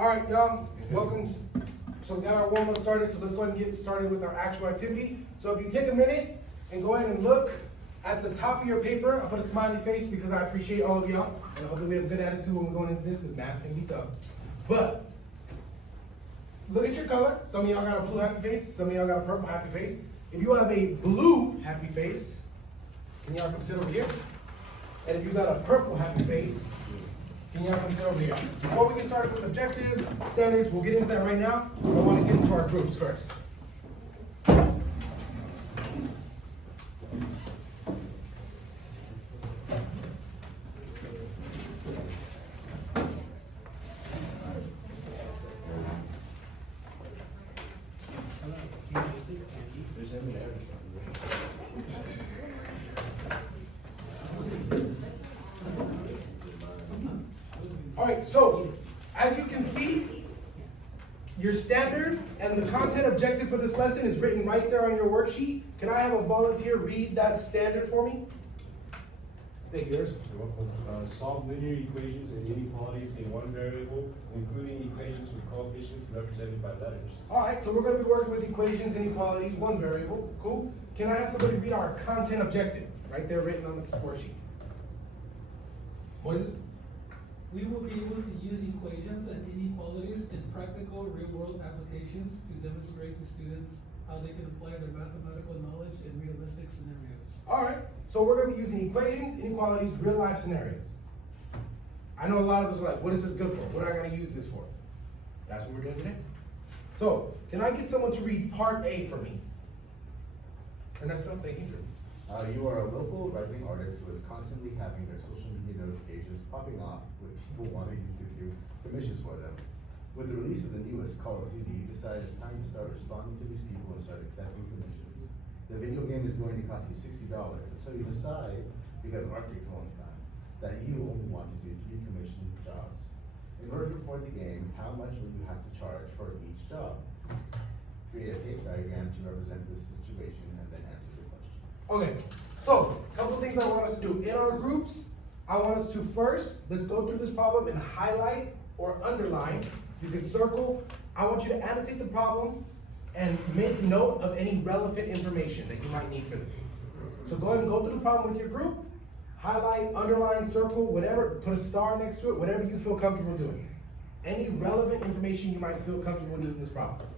All right, y'all, welcome. So we got our warm-up started, so let's go ahead and get started with our actual activity. So if you take a minute and go ahead and look at the top of your paper, I put a smiley face because I appreciate all of y'all, and hopefully we have a good attitude when we're going into this, because math can be tough. But look at your color. Some of y'all got a blue happy face, some of y'all got a purple happy face. If you have a blue happy face, can y'all come sit over here? And if you got a purple happy face, can y'all come sit over here? Before we get started with objectives, standards, we'll get into that right now. I want to get into our groups first. All right, so as you can see, your standard and the content objective for this lesson is written right there on your worksheet. Can I have a volunteer read that standard for me? Thank you, yours. Solve linear equations and inequalities in one variable, including equations with coefficients represented by letters. All right, so we're going to be working with equations, inequalities, one variable. Cool. Can I have somebody read our content objective right there written on the worksheet? Moises? We will be able to use equations and inequalities in practical real-world applications to demonstrate to students how they can apply their mathematical knowledge in realistic scenarios. All right, so we're going to be using equations, inequalities, real-life scenarios. I know a lot of us are like, what is this good for? What am I going to use this for? That's what we're doing today. So, can I get someone to read part A for me? Ernesto, thank you. You are a local rising artist who is constantly having their social media notifications popping off with people wanting you to do commissions for them. With the release of the newest Call of Duty, you decide it's time to start responding to these people and start accepting commissions. The video game is going to cost you $60, so you decide, because art takes a long time, that you only want to do 3 commission jobs. In order to afford the game, how much will you have to charge for each job? Create a tape diagram to represent this situation and then answer the question. Okay, so a couple of things I want us to do. In our groups, I want us to first, let's go through this problem and highlight or underline. You can circle. I want you to annotate the problem and make note of any relevant information that you might need for this. So go ahead and go through the problem with your group, highlight, underline, circle, whatever, put a star next to it, whatever you feel comfortable doing. Any relevant information you might feel comfortable needing in this problem.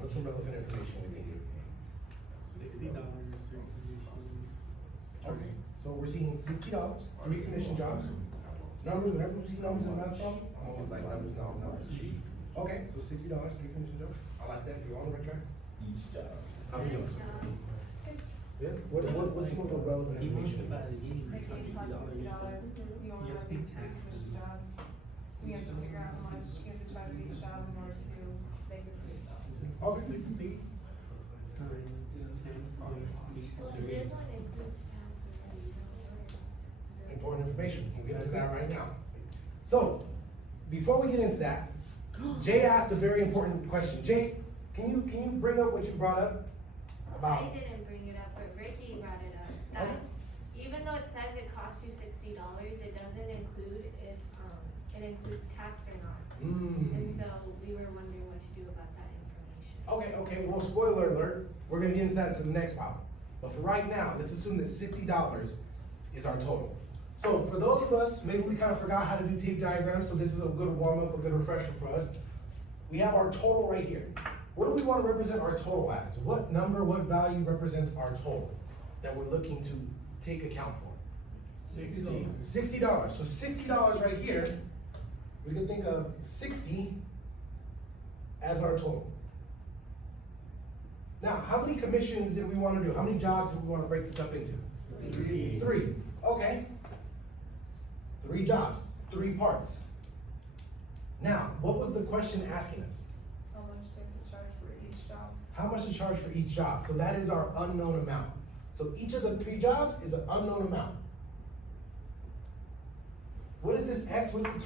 What's some relevant information we need here? Okay, so we're seeing $60, 3 commission jobs. Numbers, whenever we see numbers in the math problem, I'm always like numbers. Okay, so $60, 3 commission jobs. I like that. You're on the right track. Each job. How many jobs? Yeah. What's some of the relevant information? Like $60, you only have 3 commission jobs. So we have to figure out how much you have to charge for each job in order to make this $60. Okay. This one includes Important information. We'll get into that right now. So, before we get into that, Jay asked a very important question. Jay, can you bring up what you brought up about? I didn't bring it up, but Ricky brought it up. That even though it says it costs you $60, it doesn't include if it includes tax or not. And so we were wondering what to do about that information. Okay, well, spoiler alert, we're gonna get into that into the next problem. But for right now, let's assume that $60 is our total. So for those of us, maybe we kind of forgot how to do tape diagrams, so this is a good warm-up, a good refresher for us. We have our total right here. What do we want to represent our total as? What number, what value represents our total that we're looking to take account for? $60. $60. So $60 right here, we can think of 60 as our total. Now, how many commissions did we want to do? How many jobs did we want to break this up into? 3. Okay. 3 jobs, 3 parts. Now, what was the question asking us? How much do you have to charge for each job? How much to charge for each job? So that is our unknown amount. So each of the 3 jobs is an unknown amount. What is this X? What's the term?